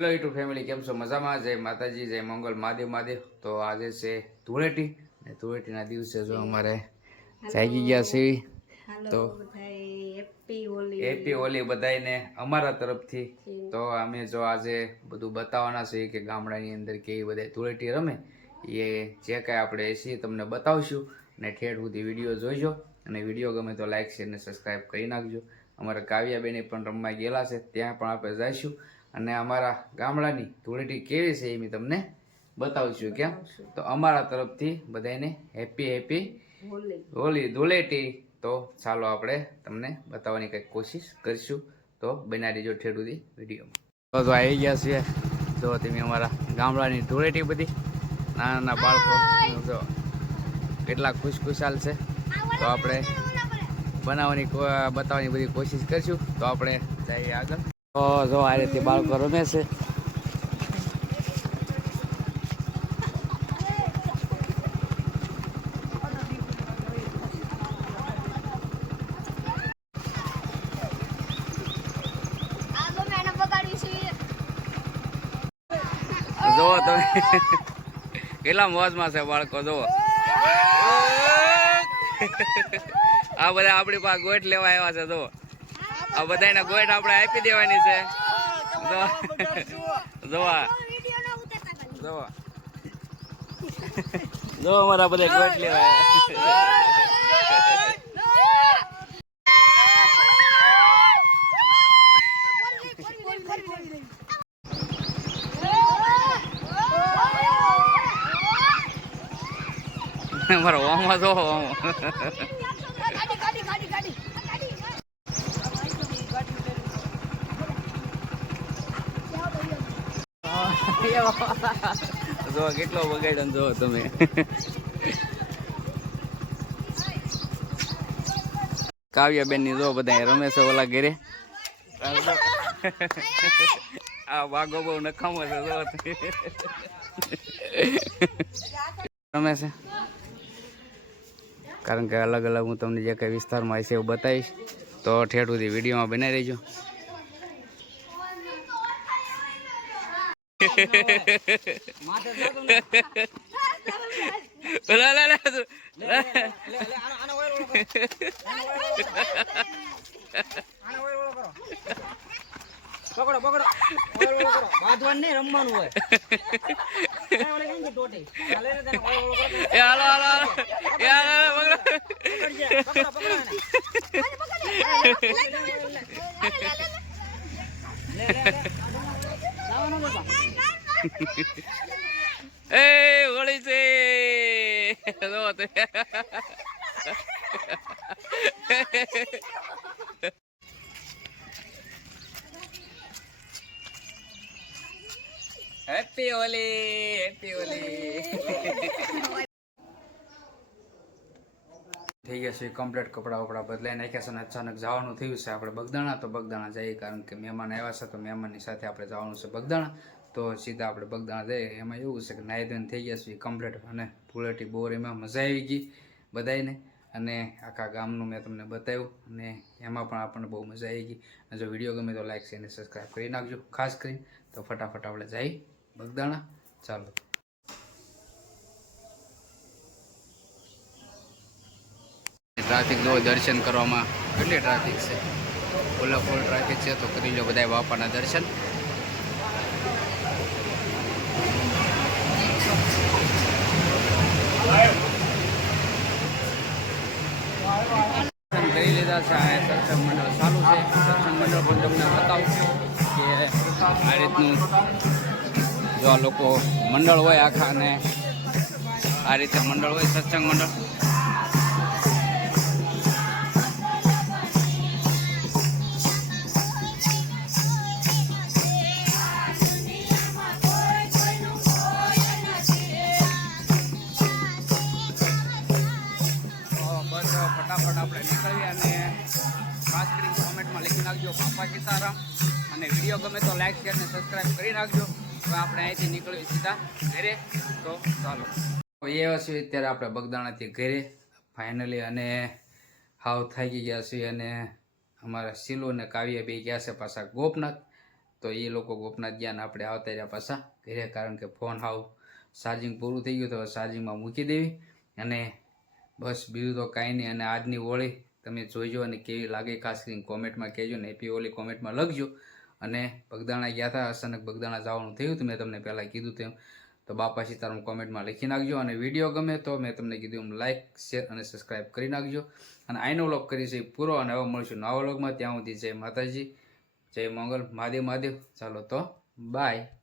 YouTube family કેમ છો? મજામાં? જય માતાજી, જય મંગલ, મહાદેવ મહાદેવ. તો આજે છે ધૂળેટી ને ધૂળેટીના દિવસે જો અમારે જાગી ગયા છે. તો હેપી હોલી બધાને અમારા તરફથી. તો અમે જો આજે બધું બતાવવાના છે કે ગામડાની અંદર કેવી બધા ધૂળેટી રમે એ જે કાંઈ આપણે છીએ તમને બતાવશું ને ઠેઠ સુધી વિડીયો જોઈજો અને વિડીયો ગમે તો લાઈક શેર ને સબસ્ક્રાઈબ કરી નાખજો. અમારા કાવ્યાબેને પણ રમવા ગયેલા છે, ત્યાં પણ આપણે જઈશું અને અમારા ગામડાની ધૂળેટી કેવી છે એ મેં તમને બતાવશું. કેમ તો અમારા તરફથી બધાને હેપી હોલી ધૂળેટી. તો ચાલો આપણે તમને બતાવવાની કંઈક કોશિશ કરીશું. તો બના દેજો ઠેઠ સુધી વિડીયોમાં. તો આવી ગયા છીએ જો તમે અમારા ગામડાની ધૂળેટી બધી નાના નાના બાળકો જો કેટલા ખુશખુશાલ છે. તો આપણે બતાવવાની બધી કોશિશ કરીશું. તો આપણે જઈએ આગળ. તો જો આ રીતે બાળકો રમે છે. જોવો તમે કેટલા મોજમાં છે બાળકો. જોવો આ બધા આપણી પાસે ગોઠ લેવા આવ્યા છે. જો આ બધાને ગોઠ આપણે આપી દેવાની છે. જોવા જોવા જો અમારા બધા ગોઠ લેવા મારો ઓમાં જો જો કેટલો બગાડ્યો જો તમે. કાવ્યાબેન ની જો બધા રમે છે ઓલા ઘેરે. આ વાઘો બહુ નખામો છે જો રમે છે. કારણ કે અલગ અલગ હું તમને જે કંઈ વિસ્તારમાં હશે એવું બતાવીશ. તો ઠેઠ સુધી વિડીયોમાં બનાવી રહેજો. પકડો પકડો બાંધવાનું નહીં, રમવાનું હોય. એ હોળી છે. Happy Holi happy Holi. થઈ ગયા છે કમ્પ્લીટ. કપડાં વપડા બદલાઈ નાખ્યા છે અને અચાનક જવાનું થયું છે આપણે બગદાણા. તો બગદાણા જઈએ કારણ કે મહેમાન આવ્યા છે તો મહેમાનની સાથે આપણે જવાનું છે બગદાણા. તો સીધા આપણે બગદાણા જઈએ. એમાં એવું છે કે નાહી ધોઈને થઈ ગયા છે કમ્પ્લીટ અને ધૂળેટી બોરીમાં મજા આવી ગઈ બધાને અને આખા ગામનું મેં તમને બતાવ્યું અને એમાં પણ આપણને બહુ મજા આવી ગઈ. અને જો વિડીયો ગમે તો લાઈક શેર અને સબસ્ક્રાઈબ કરી નાખજો ખાસ કરીને. તો ફટાફટ આપણે જઈએ બગદાણા. ચાલો. ટ્રાફિક જો દર્શન કરવામાં કેટલી ટ્રાફિક છે. ફૂલ ટ્રાફિક છે. તો કરી લો બધા બાપાના દર્શન. કરી લીધા છે. આ સત્સંગ મંડળ ચાલુ છે. સત્સંગ મંડળ પણ તમને બતાવું કે આ રીતનું જો આ લોકો મંડળ હોય આખા અને આ રીતે મંડળ હોય સત્સંગ મંડળ. ફટાફટ આપણે નીકળીએ અને ખાસ કરીને કોમેન્ટમાં લખી નાખજો બાપા સીતારામ અને વિડીયો ગમે તો લાઈક શેર અને સબસ્ક્રાઈબ કરી નાખજો. તો આપણે અહીંથી નીકળીએ સીધા ઘરે. તો ચાલો એ હશે અત્યારે આપણે બગદાણાથી ઘરે ફાઇનલી અને હાવ થાકી ગયા છીએ અને અમારા શીલો અને કાવ્ય બે ગયા છે પાછા ગોપનાથ. તો એ લોકો ગોપનાથ ગયા ને આપણે આવતા રહ્યા પાછા ઘરે, કારણ કે ફોન હાવ ચાર્જિંગ પૂરું થઈ ગયું તો ચાર્જિંગમાં મૂકી દેવી. અને બસ બીજું તો કાંઈ નહીં. અને આજની હોળી તમે જોઈજો અને કેવી લાગે ખાસ કરીને કોમેન્ટમાં કહેજો ને હેપી હોળી કોમેન્ટમાં લખજો. અને બગદાણા ગયા હતા, અચાનક બગદાણા જવાનું થયું હતું, મેં તમને પહેલાં કીધું તેમ. તો બાપા સીતારામ કોમેન્ટમાં લખી નાખજો. અને વિડીયો ગમે તો મેં તમને કીધું એમ લાઇક શેર અને સબસ્ક્રાઈબ કરી નાખજો. અને આઈનો વ્લોગ કરી છે પૂરો, અને હવે મળશું નવા વ્લોગમાં. ત્યાં સુધી જય માતાજી, જય મંગલ, મહાદેવ મહાદેવ. ચાલો તો બાય.